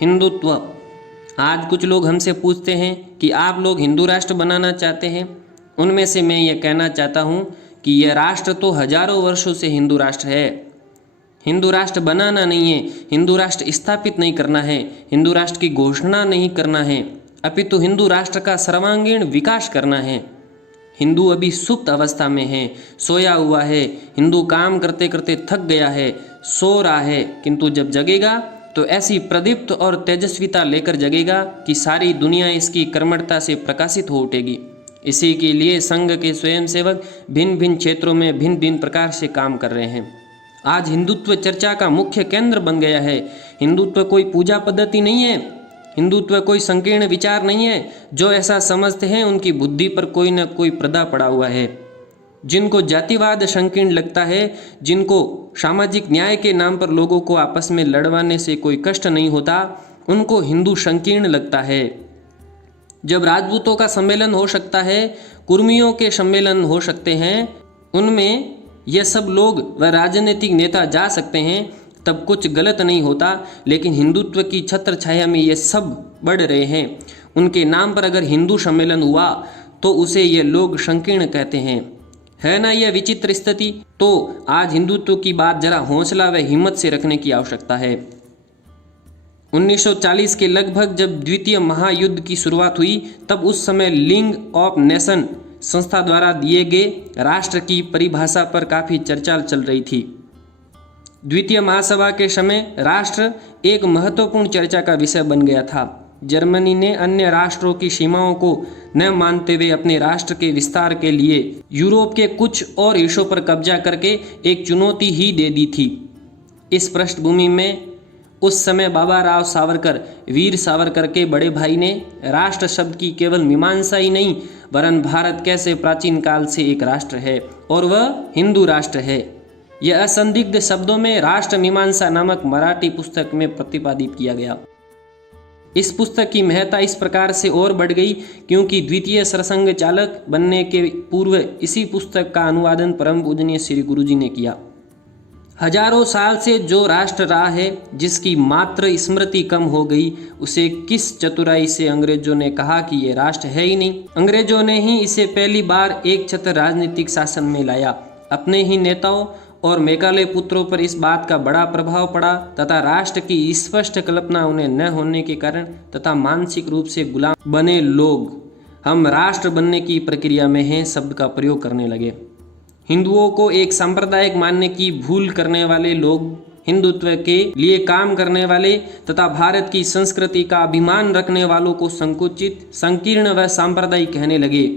हिंदुत्व। आज कुछ लोग हमसे पूछते हैं कि आप लोग हिंदू राष्ट्र बनाना चाहते हैं। उनमें से मैं ये कहना चाहता हूँ कि यह राष्ट्र तो हजारों वर्षों से हिंदू राष्ट्र है। हिंदू राष्ट्र बनाना नहीं है, हिंदू राष्ट्र स्थापित नहीं करना है, हिंदू राष्ट्र की घोषणा नहीं करना है, अपितु हिंदू राष्ट्र का सर्वांगीण विकास करना है। हिंदू अभी सुप्त अवस्था में है, सोया हुआ है। हिंदू काम करते करते थक गया है, सो रहा है, किंतु जब जगेगा तो ऐसी प्रदीप्त और तेजस्विता लेकर जगेगा कि सारी दुनिया इसकी कर्मठता से प्रकाशित हो उठेगी। इसी के लिए संघ के स्वयंसेवक भिन्न भिन्न क्षेत्रों में भिन्न भिन्न प्रकार से काम कर रहे हैं। आज हिंदुत्व चर्चा का मुख्य केंद्र बन गया है। हिंदुत्व कोई पूजा पद्धति नहीं है, हिंदुत्व कोई संकीर्ण विचार नहीं है। जो ऐसा समझते हैं उनकी बुद्धि पर कोई न कोई पर्दा पड़ा हुआ है। जिनको जातिवाद संकीर्ण लगता है, जिनको सामाजिक न्याय के नाम पर लोगों को आपस में लड़वाने से कोई कष्ट नहीं होता, उनको हिंदू संकीर्ण लगता है। जब राजपूतों का सम्मेलन हो सकता है, कुर्मियों के सम्मेलन हो सकते हैं, उनमें यह सब लोग व राजनीतिक नेता जा सकते हैं, तब कुछ गलत नहीं होता। लेकिन हिंदुत्व की छत्र छाया में ये सब बढ़ रहे हैं। उनके नाम पर अगर हिंदू सम्मेलन हुआ तो उसे ये लोग संकीर्ण कहते हैं। है ना यह विचित्र स्थिति? तो आज हिंदुत्व की बात जरा हौसला व हिम्मत से रखने की आवश्यकता है। 1940 के लगभग जब द्वितीय महायुद्ध की शुरुआत हुई, तब उस समय लीग ऑफ नेशन संस्था द्वारा दिए गए राष्ट्र की परिभाषा पर काफ़ी चर्चा चल रही थी। द्वितीय महासभा के समय राष्ट्र एक महत्वपूर्ण चर्चा का विषय बन गया था। जर्मनी ने अन्य राष्ट्रों की सीमाओं को न मानते हुए अपने राष्ट्र के विस्तार के लिए यूरोप के कुछ और हिस्सों पर कब्जा करके एक चुनौती ही दे दी थी। इस पृष्ठभूमि में उस समय बाबा राव सावरकर, वीर सावरकर के बड़े भाई ने राष्ट्र शब्द की केवल मीमांसा ही नहीं, वरन भारत कैसे प्राचीन काल से एक राष्ट्र है और वह हिंदू राष्ट्र है, यह असंदिग्ध शब्दों में राष्ट्र मीमांसा नामक मराठी पुस्तक में प्रतिपादित किया गया। इस पुस्तक की महत्ता इस प्रकार से और बढ़ गई क्योंकि द्वितीय सरसंघ चालक बनने के पूर्व इसी पुस्तक का अनुवादन परम पूजनीय श्री गुरुजी ने किया। हजारों साल से जो राष्ट्र रहा है, जिसकी मात्र स्मृति कम हो गई, उसे किस चतुराई से अंग्रेजों ने कहा कि यह राष्ट्र है ही नहीं। अंग्रेजों ने ही इसे पहली बार एक छत्र राजनीतिक शासन में लाया। अपने ही नेताओं और मेघालय पुत्रों पर इस बात का बड़ा प्रभाव पड़ा तथा राष्ट्र की स्पष्ट कल्पना उन्हें न होने के कारण तथा मानसिक रूप से गुलाम बने लोग हम राष्ट्र बनने की प्रक्रिया में हैं शब्द का प्रयोग करने लगे। हिंदुओं को एक सांप्रदायिक मानने की भूल करने वाले लोग हिंदुत्व के लिए काम करने वाले तथा भारत की संस्कृति का अभिमान रखने वालों को संकुचित, संकीर्ण व सांप्रदायिक कहने लगे।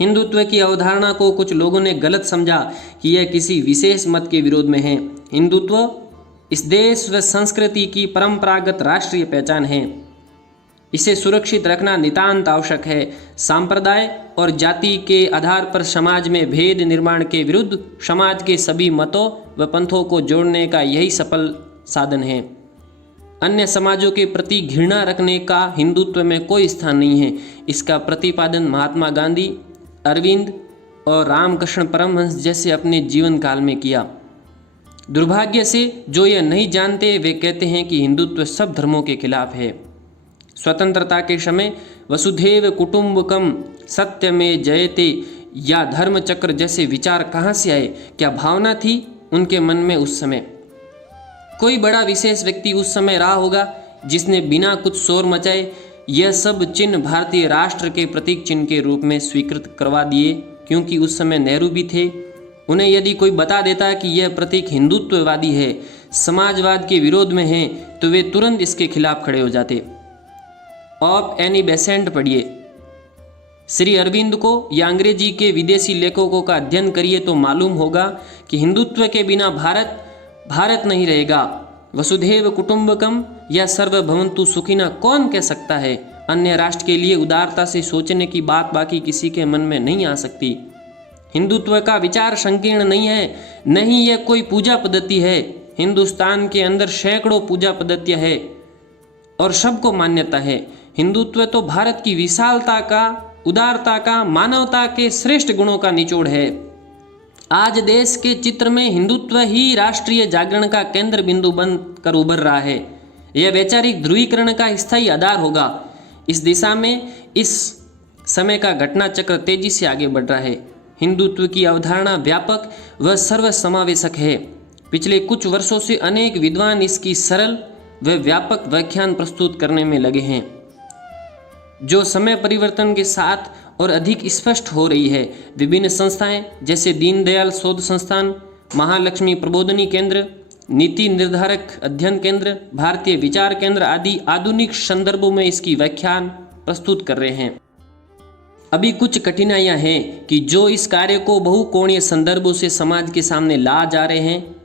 हिंदुत्व की अवधारणा को कुछ लोगों ने गलत समझा कि यह किसी विशेष मत के विरोध में है। हिंदुत्व इस देश व संस्कृति की परंपरागत राष्ट्रीय पहचान है। इसे सुरक्षित रखना नितांत आवश्यक है। सांप्रदाय और जाति के आधार पर समाज में भेद निर्माण के विरुद्ध समाज के सभी मतों व पंथों को जोड़ने का यही सफल साधन है। अन्य समाजों के प्रति घृणा रखने का हिंदुत्व में कोई स्थान नहीं है। इसका प्रतिपादन महात्मा गांधी, अरविंद और रामकृष्ण परमहंस जैसे अपने जीवन काल में किया। दुर्भाग्य से जो यह नहीं जानते वे कहते हैं कि हिंदुत्व सब धर्मों के खिलाफ है। स्वतंत्रता के समय वसुधैव कुटुंबकम, सत्य में जयते या धर्म चक्र जैसे विचार कहाँ से आए? क्या भावना थी उनके मन में उस समय? कोई बड़ा विशेष व्यक्ति उस समय रहा होगा जिसने बिना कुछ शोर मचाए यह सब चिन्ह भारतीय राष्ट्र के प्रतीक चिन्ह के रूप में स्वीकृत करवा दिए, क्योंकि उस समय नेहरू भी थे। उन्हें यदि कोई बता देता कि यह प्रतीक हिंदुत्ववादी है, समाजवाद के विरोध में है, तो वे तुरंत इसके खिलाफ खड़े हो जाते। ऑफ एनी बेसेंट पढ़िए, श्री अरविंद को या अंग्रेजी के विदेशी लेखकों का अध्ययन करिए तो मालूम होगा कि हिंदुत्व के बिना भारत नहीं रहेगा। वसुधैव कुटुंबकम या सर्वभवन्तु सुखिना कौन कह सकता है? अन्य राष्ट्र के लिए उदारता से सोचने की बात बाकी किसी के मन में नहीं आ सकती। हिंदुत्व का विचार संकीर्ण नहीं है, नहीं यह कोई पूजा पद्धति है। हिंदुस्तान के अंदर सैकड़ों पूजा पद्धतियाँ है और सबको मान्यता है। हिंदुत्व तो भारत की विशालता का, उदारता का, मानवता के श्रेष्ठ गुणों का निचोड़ है। आज देश के चित्र में हिंदुत्व ही राष्ट्रीय जागरण का केंद्र बिंदु बनकर उभर रहा है। यह वैचारिक ध्रुवीकरण का स्थायी आधार होगा। इस दिशा में इस समय का घटना चक्र तेजी से आगे बढ़ रहा है। हिंदुत्व की अवधारणा व्यापक व सर्वसमावेशक है। पिछले कुछ वर्षों से अनेक विद्वान इसकी सरल व व्यापक व्याख्यान प्रस्तुत करने में लगे हैं, जो समय परिवर्तन के साथ और अधिक स्पष्ट हो रही है। विभिन्न संस्थाएं जैसे दीनदयाल शोध संस्थान, महालक्ष्मी प्रबोधिनी केंद्र, नीति निर्धारक अध्ययन केंद्र, भारतीय विचार केंद्र आदि आधुनिक संदर्भों में इसकी व्याख्यान प्रस्तुत कर रहे हैं। अभी कुछ कठिनाइयां हैं कि जो इस कार्य को बहुकोणीय संदर्भों से समाज के सामने ला जा रहे हैं।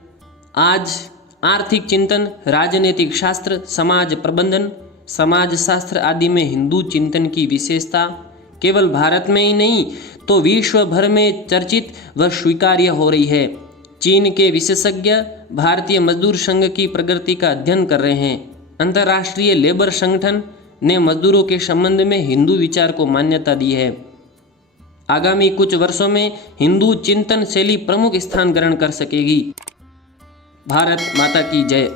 आज आर्थिक चिंतन, राजनीतिक शास्त्र, समाज प्रबंधन, समाज शास्त्र आदि में हिंदू चिंतन की विशेषता केवल भारत में ही नहीं तो विश्व भर में चर्चित व स्वीकार्य हो रही है। चीन के विशेषज्ञ भारतीय मजदूर संघ की प्रगति का अध्ययन कर रहे हैं। अंतर्राष्ट्रीय लेबर संगठन ने मजदूरों के संबंध में हिंदू विचार को मान्यता दी है। आगामी कुछ वर्षों में हिंदू चिंतन शैली प्रमुख स्थान ग्रहण कर सकेगी। भारत माता की जय।